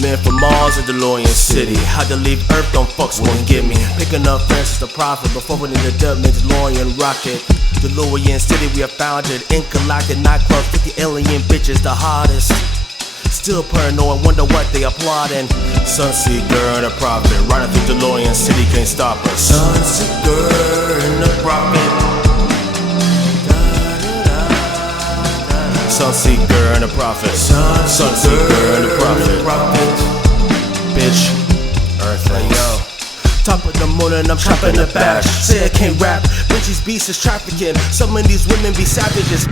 Man from Mars or DeLorean City. Had to leave Earth, don't fucks won't get me. Picking up Francis the Prophet before we need a dub named DeLorean Rocket. DeLorean City, we are founded in galactic nightclub, 50 alien bitches, the hottest. Still paranoid, wonder what they applauding. Sunseeker and a prophet, riding through DeLorean City, can't stop us. Sunseeker and a prophet. Sunseeker and a prophet. Sunseeker and a prophet. Bitch, Earthlings. Yo. Top of the moon and I'm chopping the bash. Say I can't rap, bitch these beasts is trafficking. Some of these women be savages.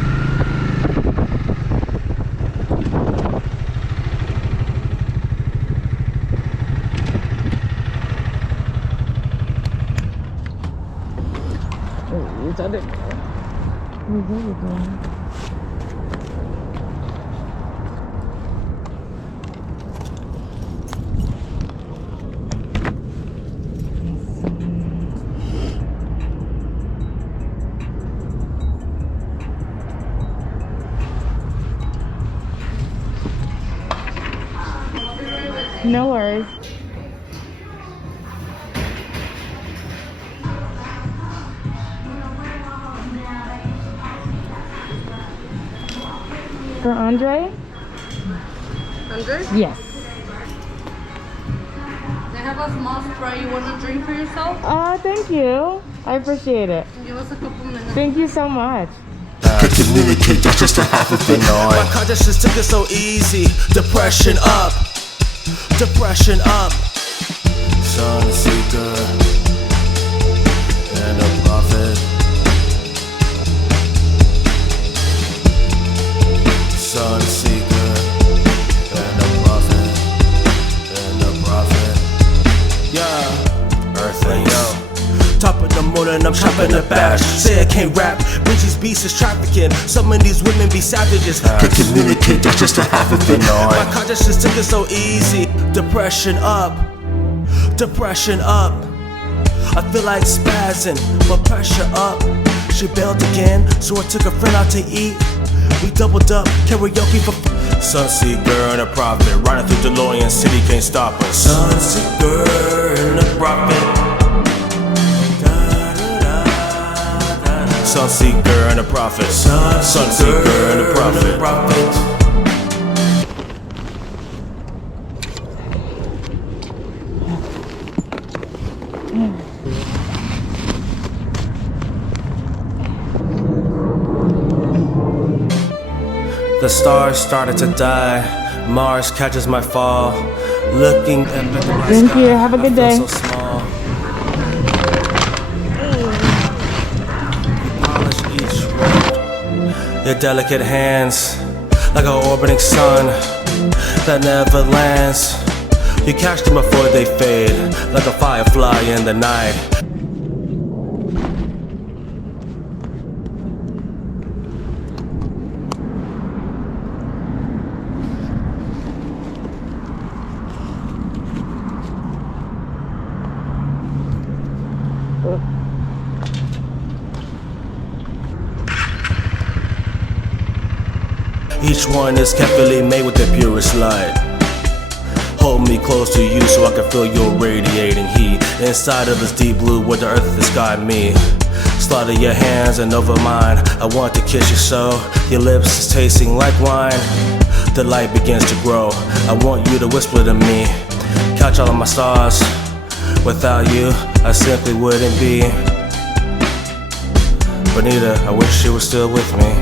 No worries. For Andre? Andre? Yes. They have a small Sprite. You want to drink for yourself? Thank you. I appreciate it. Give us a couple minutes. Thank you so much. Can communicate, that's just a half of it. My conscience just took it so easy. Depression up. Depression up. Sunseeker and a prophet. Sunseeker and a prophet. And a prophet. Yeah. Earthlings. Yo. Top of the moon and I'm chopping the bash. Say I can't rap, bitch these beasts is trafficking. Some of these women be savages. Can communicate, that's just a half of it. My conscience just took it so easy. Depression up. Depression up. I feel like spazzing, but pressure up. She bailed again, so I took a friend out to eat. We doubled up, karaoke for Sunseeker and a prophet, riding through DeLorean City, can't stop us. Sunseeker and a prophet. Sunseeker and a prophet. Sunseeker and a prophet. The stars started to die. Mars catches my fall. Looking up at the night Thank sky, you. Have a good day. I feel so small. You polish each road. Your delicate hands, like an orbiting sun that never lands. You catch them before they fade, like a firefly in the night. Each one is carefully made with the purest light. Hold me close to you so I can feel your radiating heat. Inside of this deep blue where the earth and the sky meet. Slaughter your hands and over mine. I want to kiss you so your lips is tasting like wine. The light begins to grow. I want you to whisper to me. Catch all of my stars. Without you, I simply wouldn't be. Bonita, I wish you were still with me.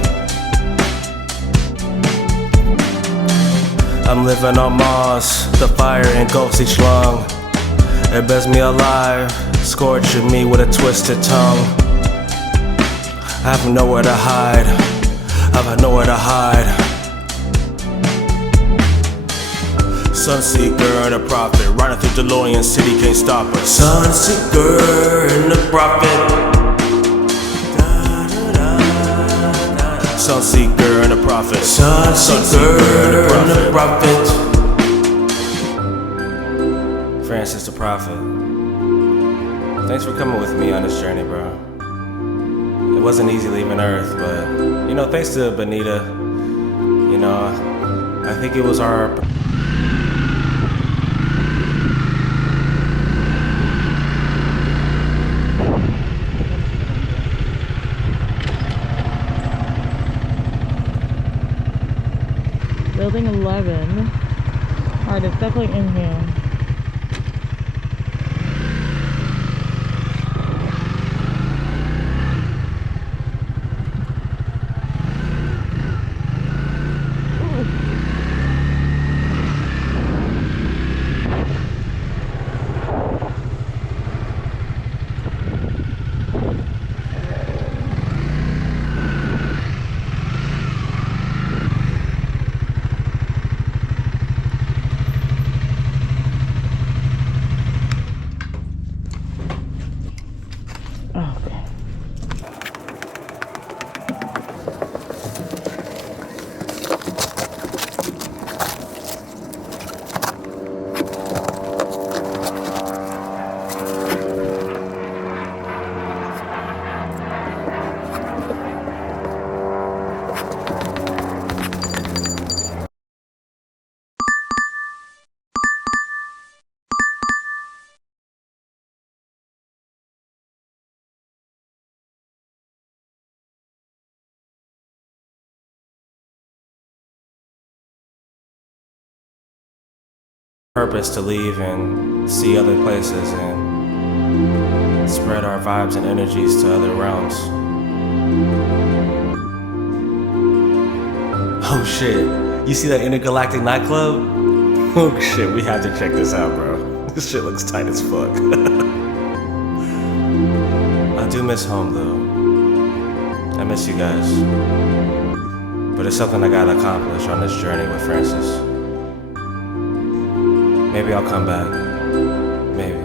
I'm living on Mars, the fire engulfs each lung. It bears me alive, scorching me with a twisted tongue. I have nowhere to hide, I've nowhere to hide. Sunseeker and a prophet, riding through DeLorean City, can't stop us. Sunseeker and a prophet. Sunseeker and a prophet. Sunseeker and a prophet. Francis the prophet. Thanks for coming with me on this journey, bro. It wasn't easy leaving Earth, but, you know, thanks to Bonita, you know, I think it was our building 11. Alright, it's definitely in here. Purpose to leave and see other places and spread our vibes and energies to other realms. Oh shit, you see that intergalactic nightclub? Oh shit, we have to check this out, bro. This shit looks tight as fuck. I do miss home though. I miss you guys. But it's something I gotta accomplish on this journey with Francis. Maybe I'll come back. Maybe.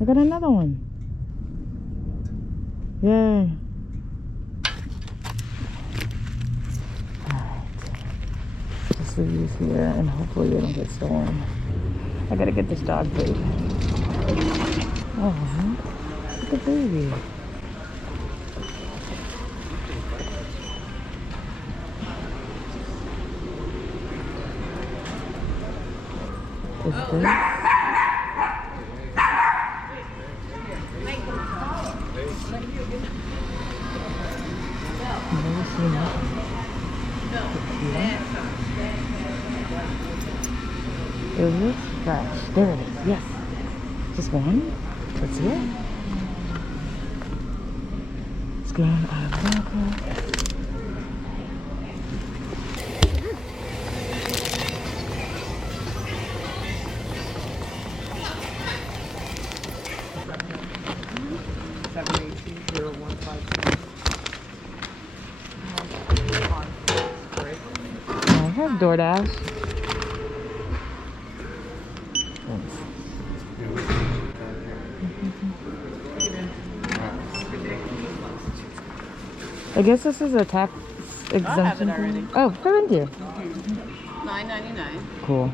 I got another one. Yay. Alright. Just leave these here and hopefully they don't get stolen. I gotta get this dog food. Oh, look at the baby. Is this? Is this fresh? There it is. Yes. Just one. Let's see it. It's going out of Moto. I have DoorDash. I guess this is a tax exemption. Oh, thank you. $9.99. Cool.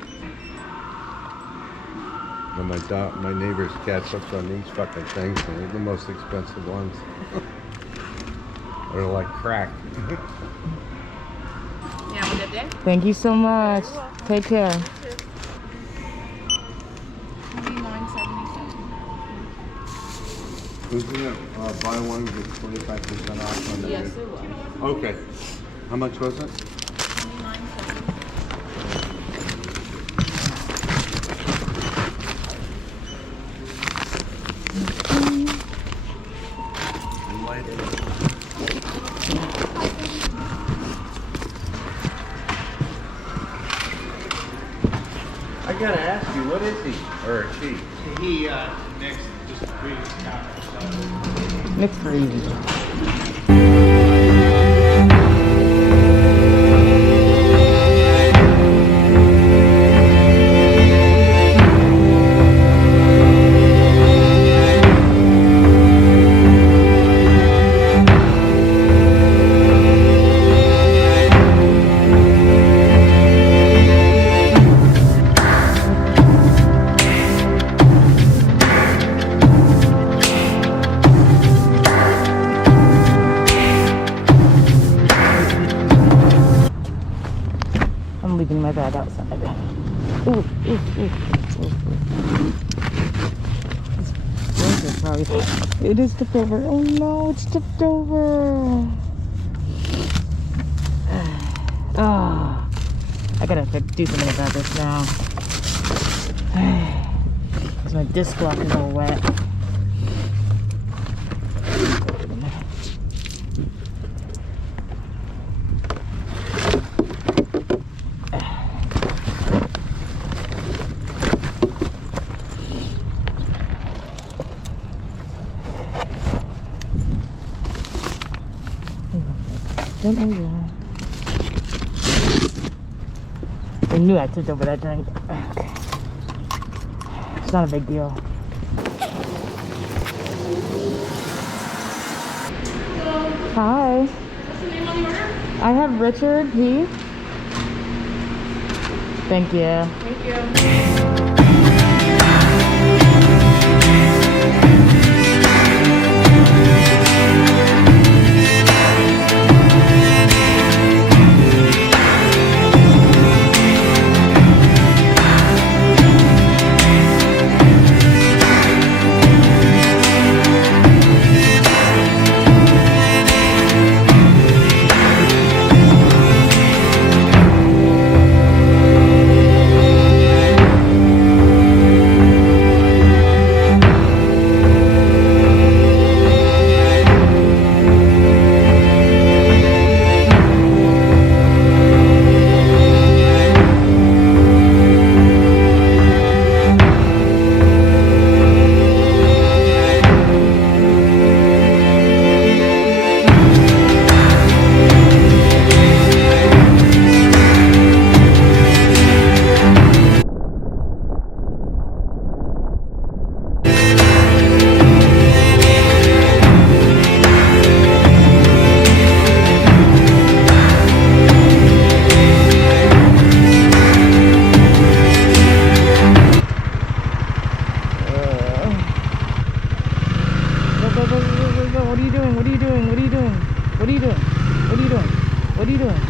When my neighbor's cat sucks on these fucking things, and they're the most expensive ones. They're like crack. You have a good day. Thank you so much. Take care. Wasn't it buy one get 25% off on the Yes, it was. Okay. How much was it? 29.70. I gotta ask you, what is he? Or she? He next just previous counter. Mixed for easy. I'm leaving my bag outside. Ooh, ooh, ooh, ooh, ooh. This is probably, it is tipped over. Oh no, it's tipped over. Oh, I gotta do something about this now. Because my disc lock is all wet. I knew I tipped over that drink. Okay. It's not a big deal. Hello. Hi. What's the name on the order? I have Richard P. Thank you. Thank you. What are you doing? What are you doing? What are you doing? What are you doing? What are you doing? What are you doing?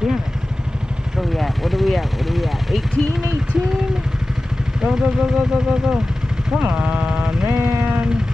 Damn it. Where we at? What are we at? What are we at? 18? 18? Go, go, go, go, go, go, go. Come on, man.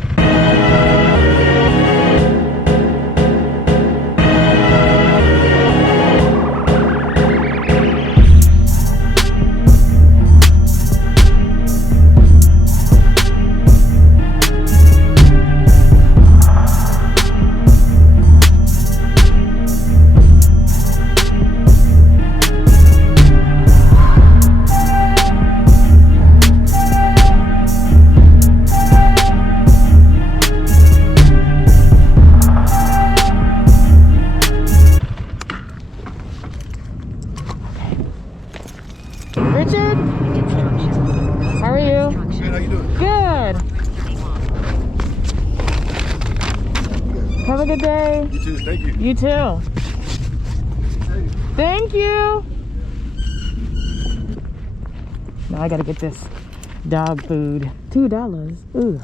a good day. You too. Thank you. You too. Thank you. Now I gotta get this dog food. $2. Ooh.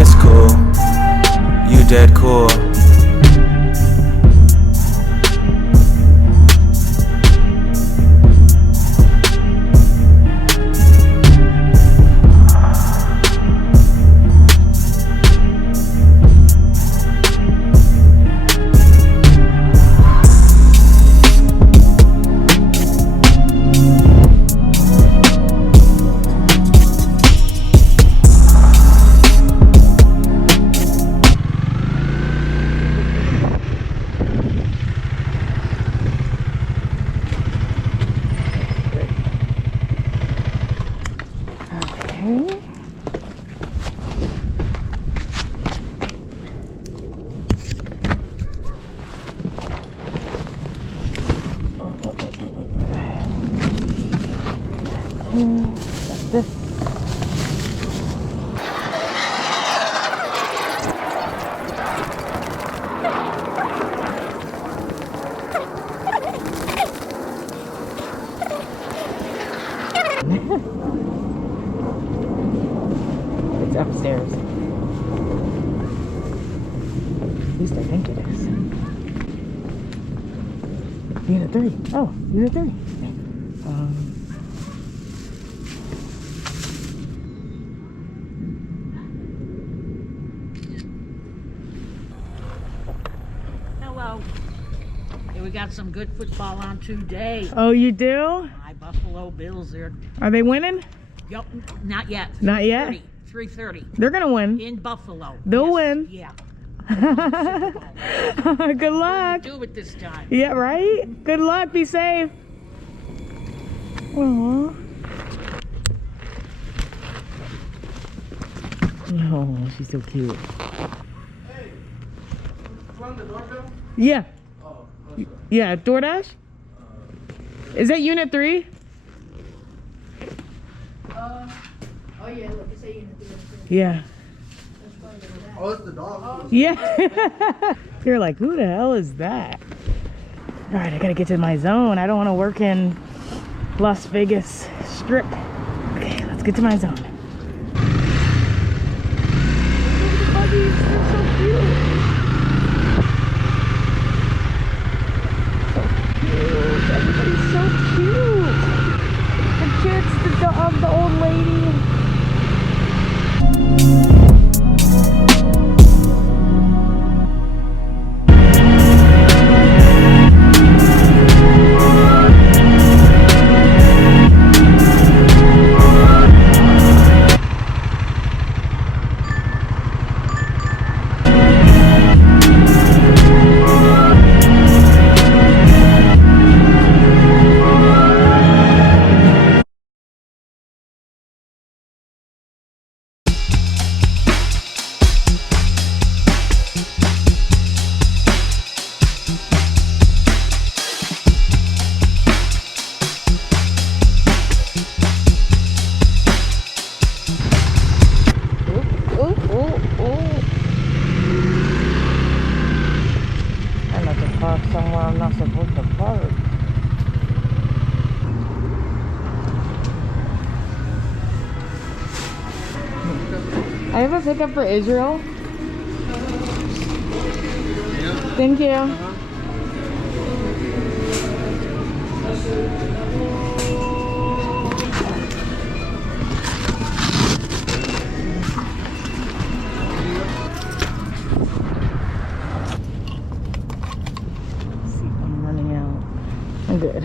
It's cool, you dead cool. It's upstairs. At least I think it is. Unit 3. Oh, Unit 3. Hello. Hey, we got some good football on today. Oh, you do? My Buffalo Bills, they're... Are they winning? Yep, not yet. Not yet? 3:30 They're gonna win. in Buffalo. They'll Yes, win. Yeah. Good luck. Do it this time. Yeah, right? Good luck. Be safe. Aww. Oh, she's so cute. Hey, run the doorbell? Yeah. Oh, Yeah, DoorDash? Is that Unit 3? Oh yeah, look, it's a unit. Yeah. oh, it's the dog. Yeah. You're like, who the hell is that? All right, I gotta get to my zone. I don't want to work in Las Vegas Strip. Okay, let's get to my zone. The buggies, they're so cute. So cute. Everybody's so cute. The kids, the dog, the old lady. Somewhere I'm not supposed to park. I have a pickup for Israel. Thank you. See, I'm running out. I'm good.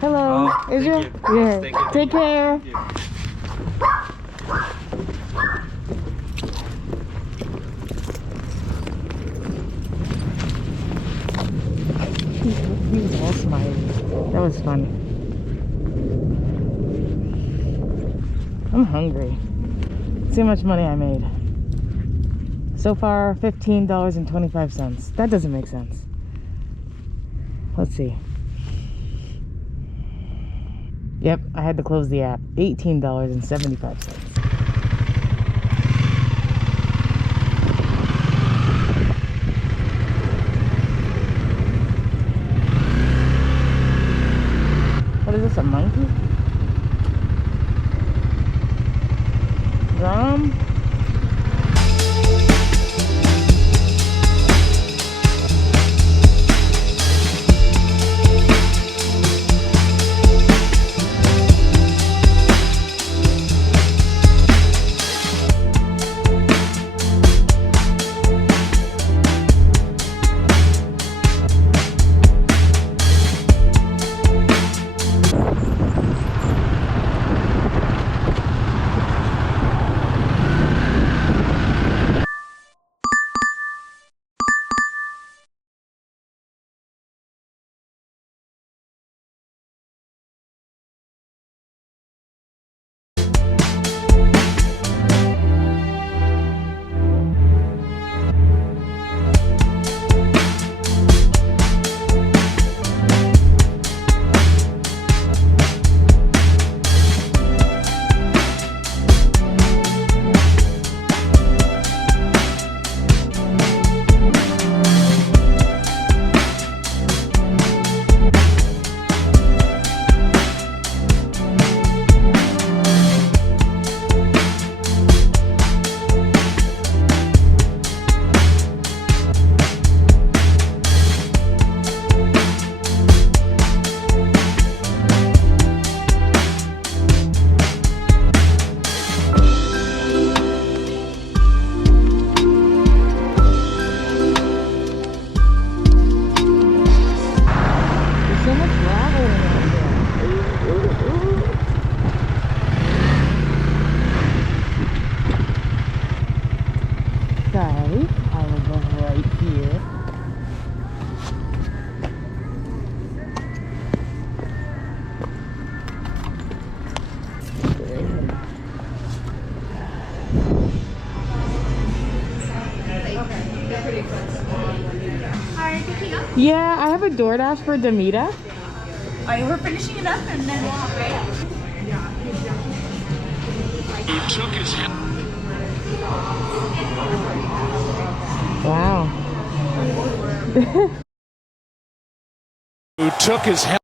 Hello, Israel. Yeah. Take care. He was all smiling. That was fun. I'm hungry. See how much money I made. So far, $15.25. That doesn't make sense. Let's see. Yep, I had to close the app. $18.75. What is this, a monkey? Drum? Yeah, I have a DoorDash for Demita. We're finishing it up and then we'll have He took his Wow. He took his helmet.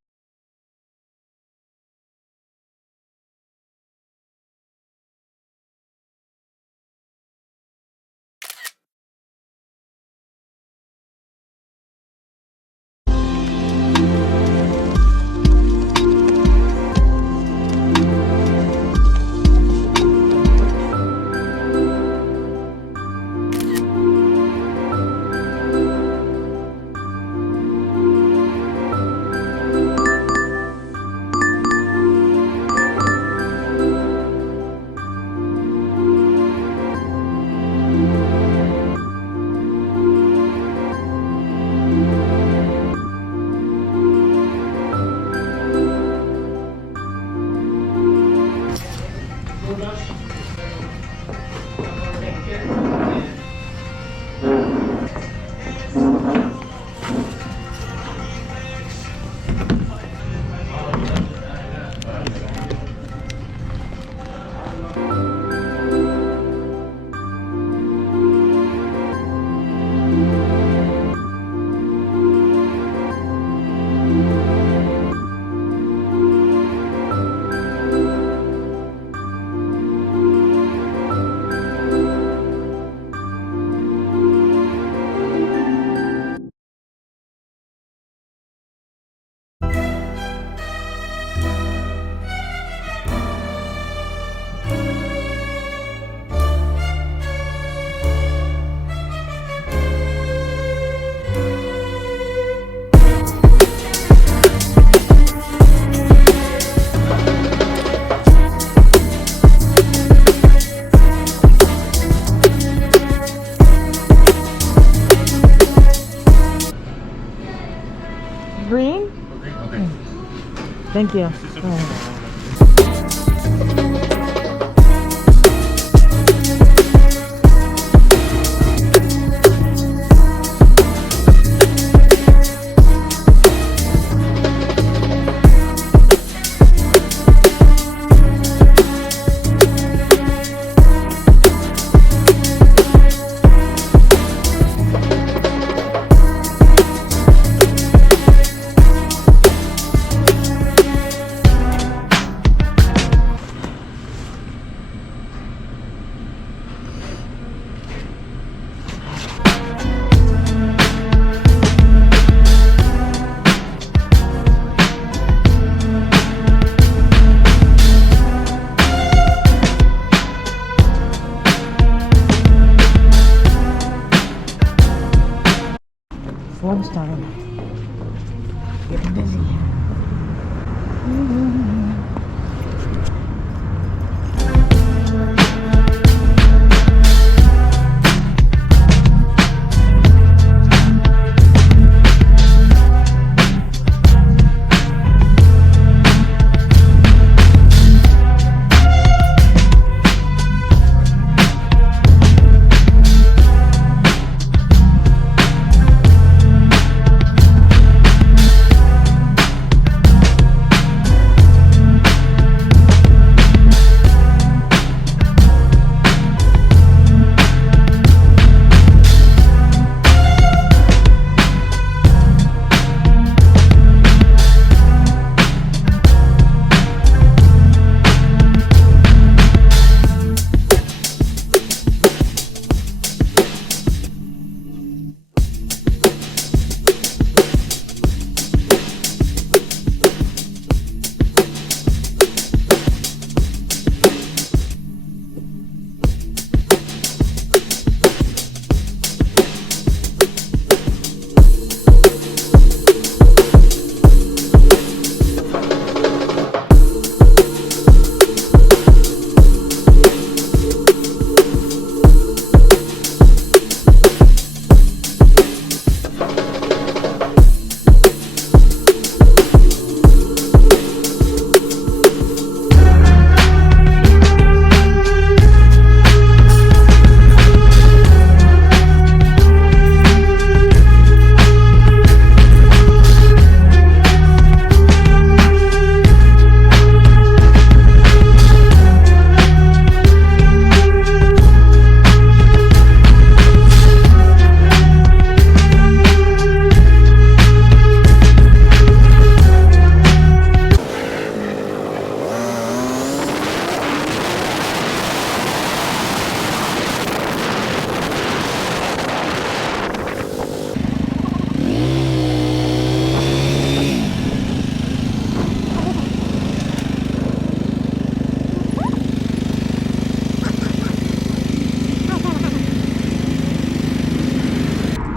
Thank you. Lunchtime. Getting busy.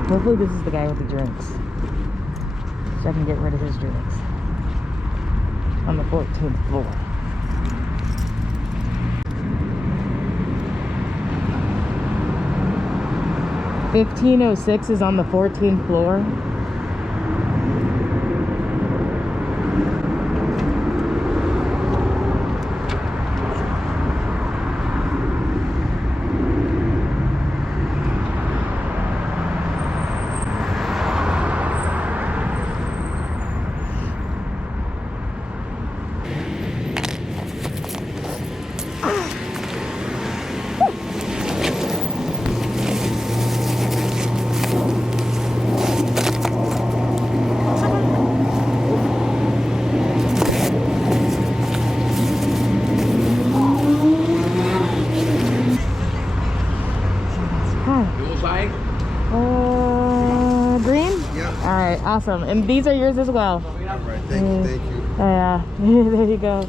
Hopefully this is the guy with the drinks, so I can get rid of his drinks on the 14th floor. $15.06 is on the 14th floor. Green? Yeah. All right, awesome. And these are yours as well. Right. Thank you. Thank you. Yeah. There you go.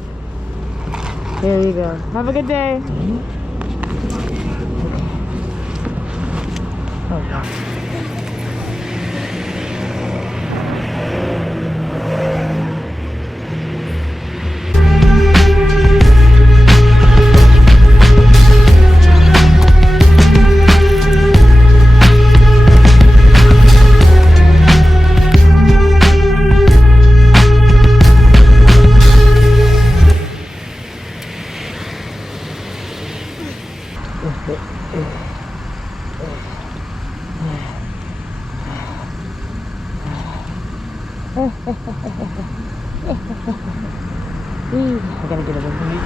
There you go. Have a good day. Oh. I gotta get away from you.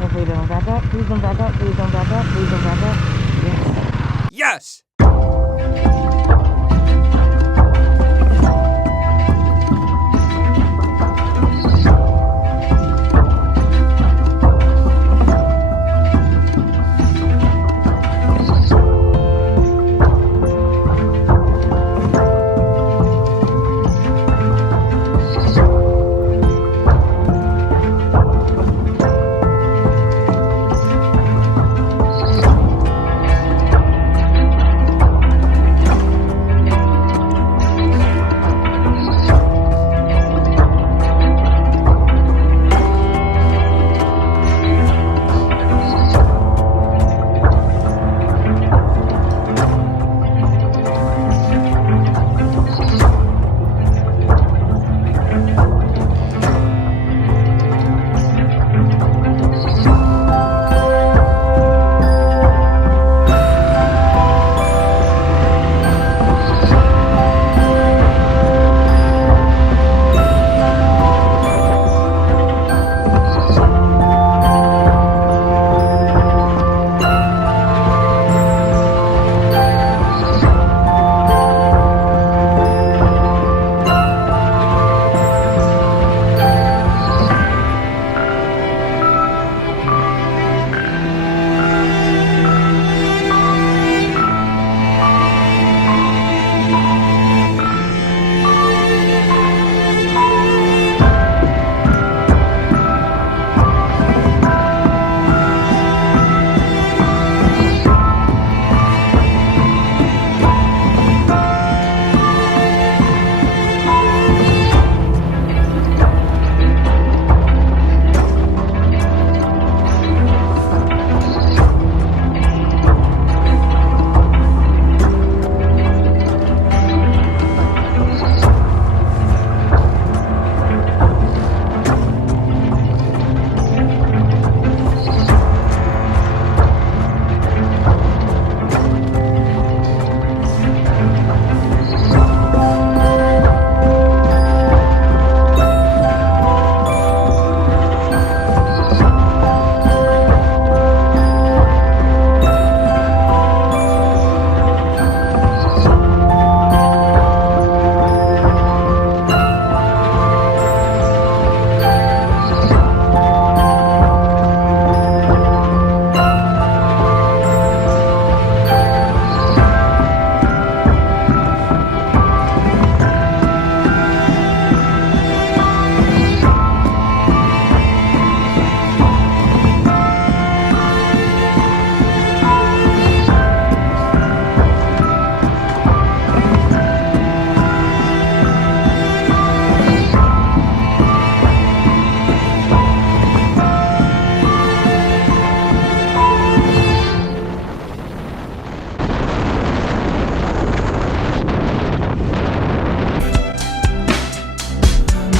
Hopefully they don't back up. Please don't back up. Please don't back up. Please don't back up. Yes. Yes!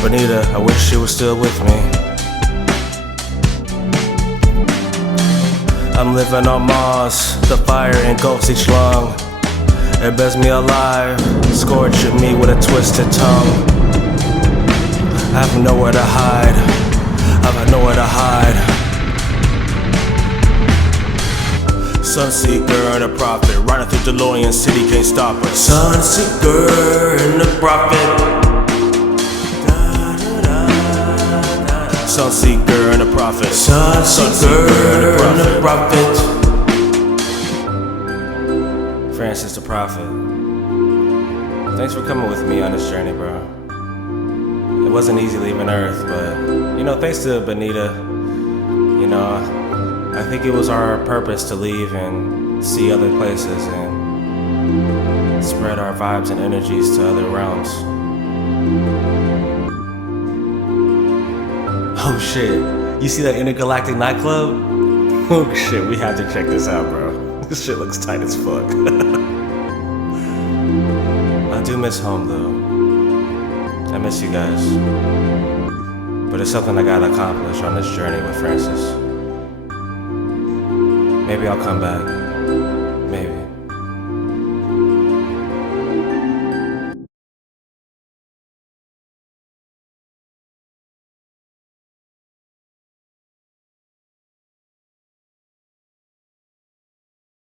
Bonita, I wish she was still with me. I'm living on Mars, the fire engulfs each lung. It bears me alive, scorching me with a twisted tongue. I have nowhere to hide, I've nowhere to hide. Sunseeker and a prophet, riding through DeLorean City, can't stop us. Sunseeker and a prophet. Sunseeker and a prophet. Sunseeker and a prophet. Francis the Prophet. Thanks for coming with me on this journey, bro. It wasn't easy leaving Earth, but you know, thanks to Bonita, you know, I think it was our purpose to leave and see other places and spread our vibes and energies to other realms. Oh shit, you see that intergalactic nightclub? Oh shit, we have to check this out, bro. This shit looks tight as fuck. I do miss home though. I miss you guys. But it's something I gotta accomplish on this journey with Francis. Maybe I'll come back. Maybe.